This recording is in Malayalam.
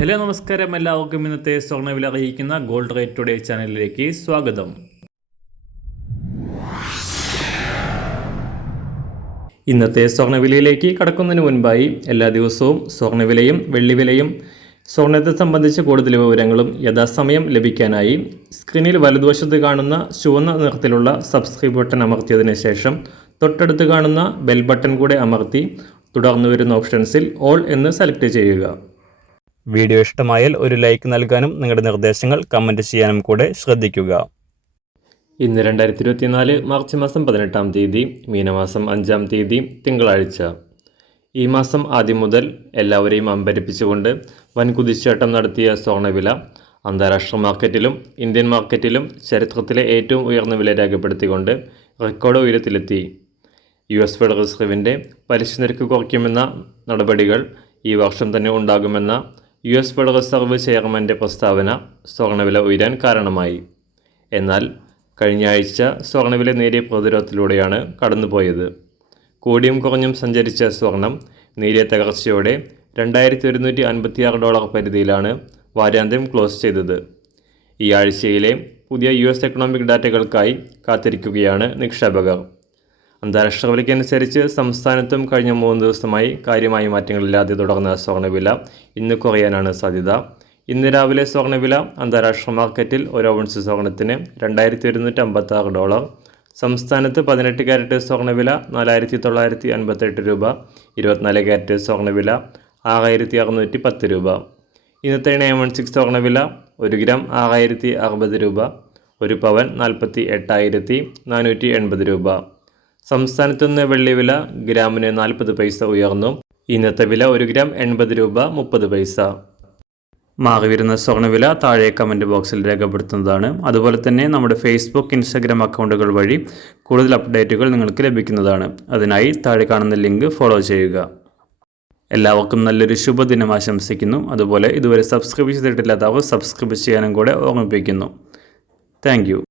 ഹലോ നമസ്കാരം, എല്ലാവർക്കും ഇന്നത്തെ സ്വർണ്ണവില അറിയിക്കുന്ന ഗോൾഡ് റേറ്റ് ടുഡേ ചാനലിലേക്ക് സ്വാഗതം. ഇന്നത്തെ സ്വർണ്ണവിലയിലേക്ക് കടക്കുന്നതിന് മുൻപായി എല്ലാ ദിവസവും സ്വർണ്ണവിലയും വെള്ളിവിലയും സ്വർണ്ണത്തെ സംബന്ധിച്ച കൂടുതൽ വിവരങ്ങളും യഥാസമയം ലഭിക്കാനായി സ്ക്രീനിൽ വലതുവശത്ത് കാണുന്ന ചുവന്ന നിറത്തിലുള്ള സബ്സ്ക്രൈബ് ബട്ടൺ അമർത്തിയതിനു ശേഷം തൊട്ടടുത്ത് കാണുന്ന ബെൽ ബട്ടൺ കൂടെ അമർത്തി തുടർന്ന് വരുന്ന ഓപ്ഷൻസിൽ ഓൾ എന്ന് സെലക്ട് ചെയ്യുക. വീഡിയോ ഇഷ്ടമായാൽ ഒരു ലൈക്ക് നൽകാനും നിങ്ങളുടെ നിർദ്ദേശങ്ങൾ കമൻറ്റ് ചെയ്യാനും കൂടെ ശ്രദ്ധിക്കുക. ഇന്ന് 2024 മാർച്ച് മാസം 18-ാം തീയതി, മീനമാസം 5-ാം തീയതി തിങ്കളാഴ്ച. ഈ മാസം ആദ്യം മുതൽ എല്ലാവരെയും അമ്പരിപ്പിച്ചുകൊണ്ട് വൻ കുതിച്ചുചാട്ടം നടത്തിയ സ്വർണ്ണവില അന്താരാഷ്ട്ര മാർക്കറ്റിലും ഇന്ത്യൻ മാർക്കറ്റിലും ചരിത്രത്തിലെ ഏറ്റവും ഉയർന്ന വില രേഖപ്പെടുത്തിക്കൊണ്ട് റെക്കോർഡ് ഉയരത്തിലെത്തി. US ഫെഡറൽ റിസർവിൻ്റെ പലിശ നിരക്ക് കുറയ്ക്കുമെന്ന നടപടികൾ ഈ വർഷം തന്നെ ഉണ്ടാകുമെന്ന US ഫെഡറൽ റിസർവ് ചെയർമാൻ്റെ പ്രസ്താവന സ്വർണ്ണവില ഉയരാൻ കാരണമായി. എന്നാൽ കഴിഞ്ഞ ആഴ്ച സ്വർണ്ണവില നേരിയ പ്രതിരോധത്തിലൂടെയാണ് കടന്നുപോയത്. കൂടിയും കുറഞ്ഞും സഞ്ചരിച്ച സ്വർണം നേരിയ തകർച്ചയോടെ $2156 പരിധിയിലാണ് വാരാന്ത്യം ക്ലോസ് ചെയ്തത്. ഈ ആഴ്ചയിലെ പുതിയ US എക്കണോമിക് ഡാറ്റകൾക്കായി കാത്തിരിക്കുകയാണ് നിക്ഷേപകർ. അന്താരാഷ്ട്ര വിലയ്ക്കനുസരിച്ച് സംസ്ഥാനത്തും കഴിഞ്ഞ 3 ദിവസമായി കാര്യമായ മാറ്റങ്ങളില്ലാതെ തുടർന്ന സ്വർണ്ണവില ഇന്ന് കുറയാനാണ് സാധ്യത. ഇന്ന് രാവിലെ സ്വർണ്ണവില അന്താരാഷ്ട്ര മാർക്കറ്റിൽ ഒരു ഔൺസ് സ്വർണത്തിന് $2156, സംസ്ഥാനത്ത് 18 ക്യാരറ്റ് സ്വർണ്ണവില $4958, 24 ക്യാരറ്റ് സ്വർണ്ണവില $6610. ഇന്നത്തെ 916 സ്വർണ്ണവില 1 ഗ്രാം $6060, 1 പവൻ $48,480. സംസ്ഥാനത്തുനിന്ന് വെള്ളിവില ഗ്രാമിന് 40 പൈസ ഉയർന്നു. ഇന്നത്തെ വില 1 ഗ്രാം $80.30. മാറിവരുന്ന സ്വർണ്ണവില താഴെ കമൻറ്റ് ബോക്സിൽ രേഖപ്പെടുത്തുന്നതാണ്. അതുപോലെ തന്നെ നമ്മുടെ ഫേസ്ബുക്ക്, ഇൻസ്റ്റാഗ്രാം അക്കൗണ്ടുകൾ വഴി കൂടുതൽ അപ്ഡേറ്റുകൾ നിങ്ങൾക്ക് ലഭിക്കുന്നതാണ്. അതിനായി താഴെ കാണുന്ന ലിങ്ക് ഫോളോ ചെയ്യുക. എല്ലാവർക്കും നല്ലൊരു ശുഭദിനം ആശംസിക്കുന്നു. അതുപോലെ ഇതുവരെ സബ്സ്ക്രൈബ് ചെയ്തിട്ടില്ലാത്തവർ സബ്സ്ക്രൈബ് ചെയ്യാനും കൂടെ ഓർമ്മിപ്പിക്കുന്നു. Thank you.